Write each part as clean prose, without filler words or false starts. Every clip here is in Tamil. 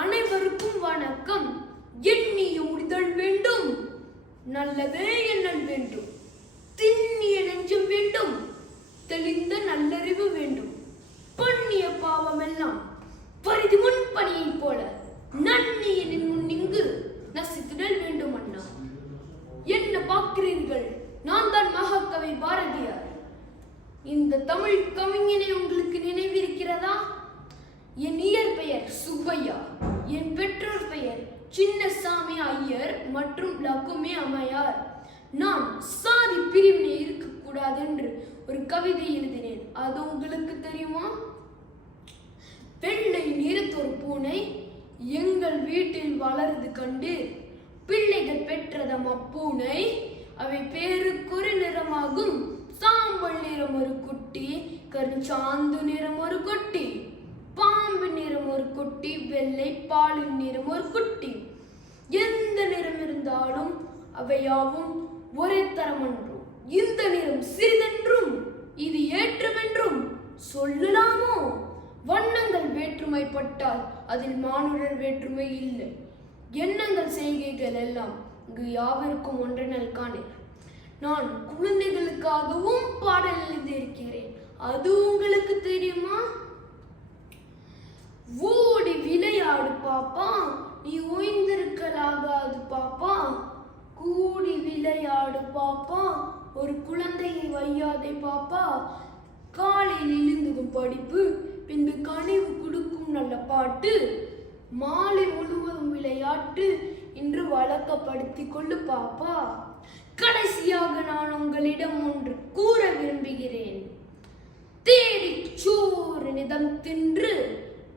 அனைவருக்கும் வணக்கம். எண்ணிய முடிதல் வேண்டும், நல்லதே எண்ணல் வேண்டும், திண்ணிய நெஞ்சம் வேண்டும், தெளிந்த நல்லறிவு வேண்டும். பண்ணிய பாவமெல்லாம் பரிதி முன் பணியை போல நன்னிய முன் இங்கு நசித்துடல் வேண்டும். அண்ணா, என்ன பார்க்கிறீர்கள்? நான் தான் மகாகவி பாரதியார். இந்த தமிழ் கவிஞனை உங்களுக்கு நினைவிருக்கிறதா? என் இயற்பெயர் சுப்பையா. என் பெற்றோர் பெயர் சின்னசாமி ஐயர் மற்றும் லக்குமி அம்மையார். நான் சாதி பிரிவினை இருக்கக்கூடாது என்று ஒரு கவிதை எழுதினேன். அது உங்களுக்கு தெரியுமா? வெள்ளை நிறத்தொரு பூனை எங்கள் வீட்டில் வளர்ந்து கண்டு பிள்ளைகள் பெற்றதம் அப்பூனை. அவை பேருக்கொரு நிறமாகும். சாம்பல் நிறம் ஒரு குட்டி, கருஞ்சாந்து நிறம் ஒரு குட்டி, பாம்பு நிறம் ஒரு குட்டி, வெள்ளை பாலின் நிறம் ஒரு குட்டி. எந்த நிறம் இருந்தாலும் அவையாவும் ஒரே தரமன்றும். இந்த நிறம் சிறிதென்றும் இது ஏற்றமென்றும் சொல்லலாமோ? வண்ணங்கள் வேற்றுமைப்பட்டால் அதில் மானுடர் வேற்றுமை இல்லை. எண்ணங்கள் செய்கைகள் எல்லாம் இங்கு யாவருக்கும் ஒன்றெனல் காணேன். நான் குழந்தைகளுக்காகவும் பாடல் எழுதியிருக்கிறேன். அது உங்களுக்கு தெரியுமா? ஓடி விளையாடு பாப்பா, நீ ஓய்ந்திருக்கலாகாது பாப்பா. கூடி விளையாடு பாப்பா, ஒரு குழந்தையை வையாதே பாப்பா. காலையில் எழுந்ததும் படிப்பு, பின்பு கனிவு கொடுக்கும் நல்ல பாட்டு. மாலை முழுவதும் விளையாட்டு, இன்று வழக்கப்படுத்திக் கொள்ளு பாப்பா. கடைசியாக நான் உங்களிடம் ஒன்று கூற விரும்புகிறேன். தேடி சோறு நிதம் தின்று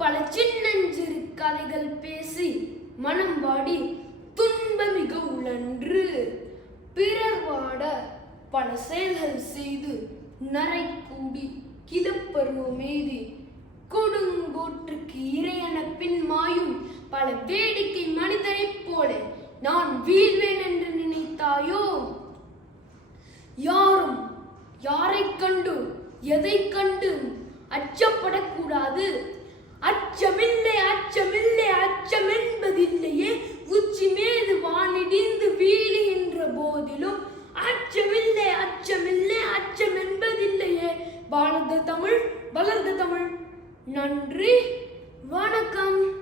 பல சின்னஞ்சிறு கதைகள் பேசி மனம் வாடி துன்ப மிக உழன்று பிறர் வாட பல செயல்கள் செய்து நரை கூடி கிளப்பருவம் மீதி கொடுங்கோற்றுக்கு இறையன பின் மாயும் பல வேடிக்கை மனிதரைப் போல நான் வீழ்வேன் என்று நினைத்தாயோ? யாரும் யாரை கண்டு எதை கண்டு அச்சப்படக்கூடாது. அச்சமில்லை அச்சமில்லை அச்சம் என்பதில்லையே. உச்சி மீது வானிடிந்து வீழுகின்ற போதிலும் அச்சமில்லை அச்சமில்லை அச்சம் என்பதில்லையே. வாழ்ந்த தமிழ் வளர்ந்த தமிழ். நன்றி, வணக்கம்.